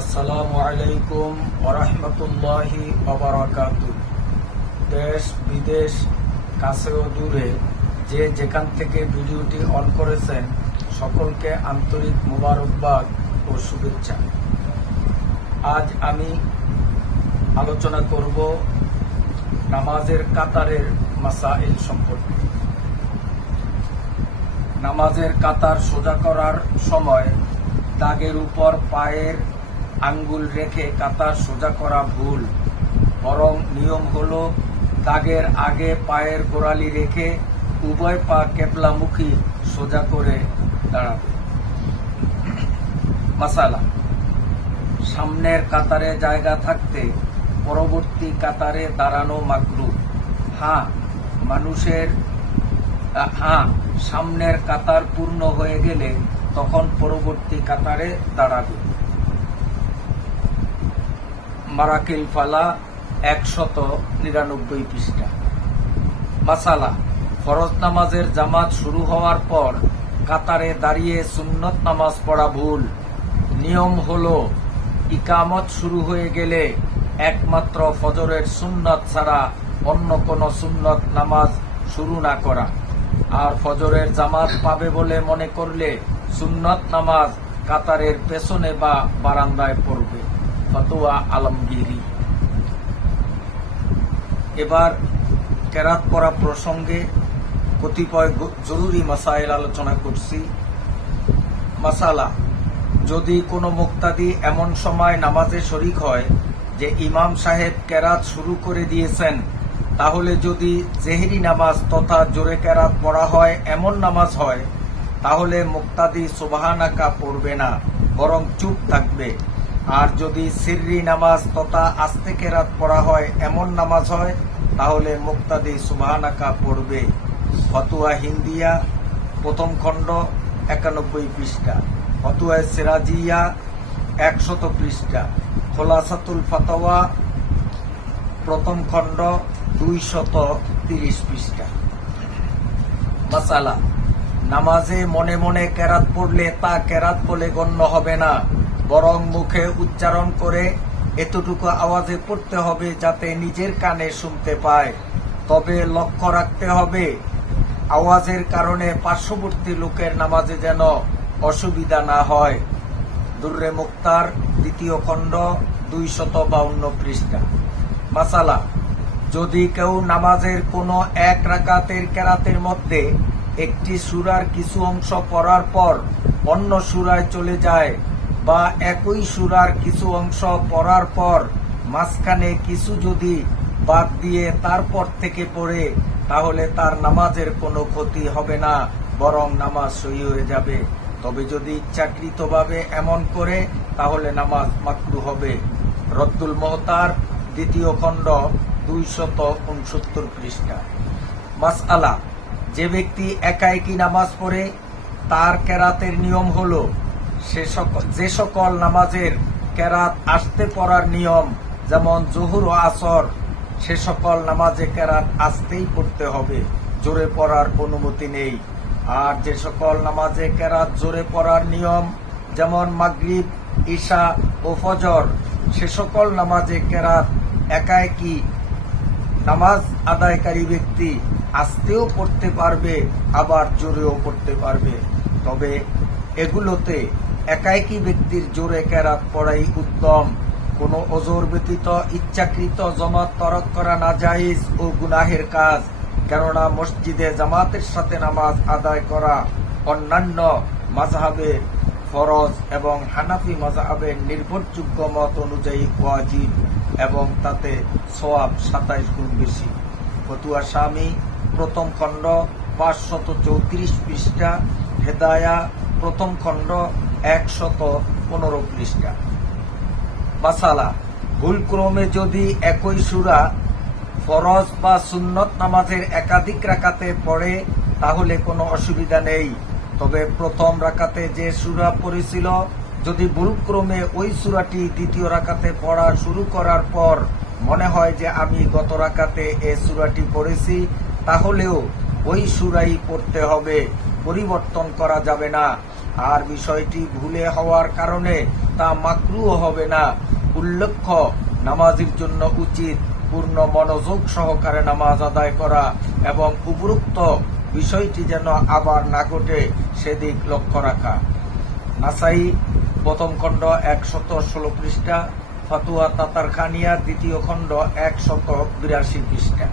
আসসালামু আলাইকুম ওয়া রাহমাতুল্লাহি ওয়া বারাকাতুহু। দেশ বিদেশ কাছে ও দূরে যে যেখান থেকে ভিডিওটি অন করেছেন সকলকে আন্তরিক মোবারকবাদ ও শুভেচ্ছা। আজ আমি আলোচনা করব নামাজের কাতারের মাসাইল সম্পর্কে। নামাজের কাতার সোজা করার সময় দাগের উপর পায়ের আঙ্গুল রেখে কাতার সোজা করা ভুল, বরং নিয়ম হলো দাগের আগে পায়ের গোড়ালি রেখে উভয় পা কেবলামুখী সোজা করে দাঁড়াবে। মাসালা, সামনের কাতারে জায়গা থাকতে পরবর্তী কাতারে দাঁড়ানো মাকরুহ। সামনের কাতার পূর্ণ হয়ে গেলে তখন পরবর্তী কাতারে দাঁড়াবে। মারাকিল ফালা 199 পৃষ্ঠা। মাসালা, ফরজ নামাজের জামাত শুরু হওয়ার পর কাতারে দাঁড়িয়ে সুন্নত নামাজ পড়া ভুল। নিয়ম হলো ইকামত শুরু হয়ে গেলে একমাত্র ফজরের সুন্নত ছাড়া অন্য কোনো সুন্নত নামাজ শুরু না করা, আর ফজরের জামাত পাবে বলে মনে করলে সুন্নত নামাজ কাতারের পেছনে বা বারান্দায় পড়বে। ফতোয়া আলমগীরি। এবার কেরাত পড়া প্রসঙ্গে কতিপয় জরুরি মাসাইল আলোচনা করছি। মাসালা, যদি কোনো মুক্তাদি এমন সময় নামাজে শরিক হয় যে ইমাম সাহেব কেরাত শুরু করে দিয়েছেন, তাহলে যদি জেহরি নামাজ তথা জোরে কেরাত পড়া হয় এমন নামাজ হয়, তাহলে মুক্তাদি সুবহানাকা পড়বে না, বরং চুপ থাকবে। আর যদি সিররি নামাজ তথা আস্তে কেরাত পড়া হয় এমন নামাজ হয়, তাহলে মুক্তাদি সুবহানাকা পড়বে। ফতুয়া হিন্দিয়া প্রথম খণ্ড 91 পৃষ্ঠা, ফতুয়া সিরাজিয়া 100 পৃষ্ঠা, খোলাসাতুল ফাতাওয়া প্রথম খণ্ড 230 পৃষ্ঠা। মাসালা, নামাজে মনে মনে কেরাত পড়লে তা কেরাত বলে গণ্য হবে না, বরং মুখে উচ্চারণ করে এতটুকু আওয়াজে পড়তে হবে যাতে নিজের কানে শুনতে পায়। তবে লক্ষ্য রাখতে হবে আওয়াজের কারণে পার্শ্ববর্তী লোকের নামাজে যেন অসুবিধা না হয়। দুররে মুক্তার দ্বিতীয় খণ্ড 252 পৃষ্ঠা। মাসালা, যদি কেউ নামাজের কোনো এক রাকাতের কেরাতের মধ্যে একটি সূরার কিছু অংশ পড়ার পর অন্য সূরায় চলে যায়, বা একই সূরার কিছু অংশ পড়ার পর মাঝখানে কিছু যদি বাদ দিয়ে তারপর থেকে পড়ে, তাহলে তার নামাজের কোনো ক্ষতি হবে না, বরং নামাজ সহি হয়ে যাবে। তবে যদি ইচ্ছাকৃতভাবে এমন করে, তাহলে নামাজ মাকরুহ হবে। রদ্দুল মুহতার দ্বিতীয় খণ্ড 269 পৃষ্ঠা। মাসআলা, যে ব্যক্তি একাকী নামাজ পড়ে তার কেরাতের নিয়ম হলো যে সকল নামাজের কেরাত আস্তে পড়ার নিয়ম, যেমন জোহর ও আসর, সে সকল নামাজে কেরাত আস্তেই পড়তে হবে, জোরে পড়ার অনুমতি নেই। আর যে সকল নামাজে কেরাত জোরে পড়ার নিয়ম, যেমন মাগরিব, ঈশা ও ফজর, সে সকল নামাজে কেরাত একাকী নামাজ আদায়কারী ব্যক্তি আস্তেও পড়তে পারবে, আবার জোরেও পড়তে পারবে। তবে এগুলোতে একাকী ব্যক্তির জোরে কেরাত পড়াই উত্তম। কোনো ওজর ব্যতীত ইচ্ছাকৃত জামাত তরক করা নাজায়েজ ও গুনাহের কাজ, কেননা মসজিদে জামাতের সাথে নামাজ আদায় করা অন্যান্য মাযহাবের ফরজ এবং হানাফি মাযহাবের নির্ভরযোগ্য মত অনুযায়ী ওয়াজিব, এবং তাতে সওয়াব 27 গুণ বেশি। ফতুয়া শামী প্রথম খণ্ড 534 পৃষ্ঠা, হেদায়া প্রথম খণ্ড 115 পৃষ্ঠা। মাসালা, ভুলক্রমে যদি একই সূরা ফরজ বা সুন্নত নামাজের একাধিক রাকাতে পড়ে, তাহলে কোনো অসুবিধা নেই। তবে প্রথম রাকাতে যে সূরা পড়েছিল, যদি ভুলক্রমে ওই সূরাটি দ্বিতীয় রাকাতে পড়া শুরু করার পর মনে হয় যে আমি গত রাকাতে এই সূরাটি পড়েছি, তাহলেও ওই সূরাই পড়তে হবে, পরিবর্তন করা যাবে না। আর বিষয়টি ভুলে হওয়ার কারণে তা মাকরুহ হবে না। উল্লেখ্য, নামাজের জন্য উচিত পূর্ণ মনোযোগ সহকারে নামাজ আদায় করা এবং উপরোক্ত বিষয়টি যেন আবার না ঘটে সেদিক লক্ষ্য রাখা। নাসাই প্রথম খণ্ড 116 পৃষ্ঠা, ফাতুয়া তাতারখানিয়া দ্বিতীয় খণ্ড 182 পৃষ্ঠা।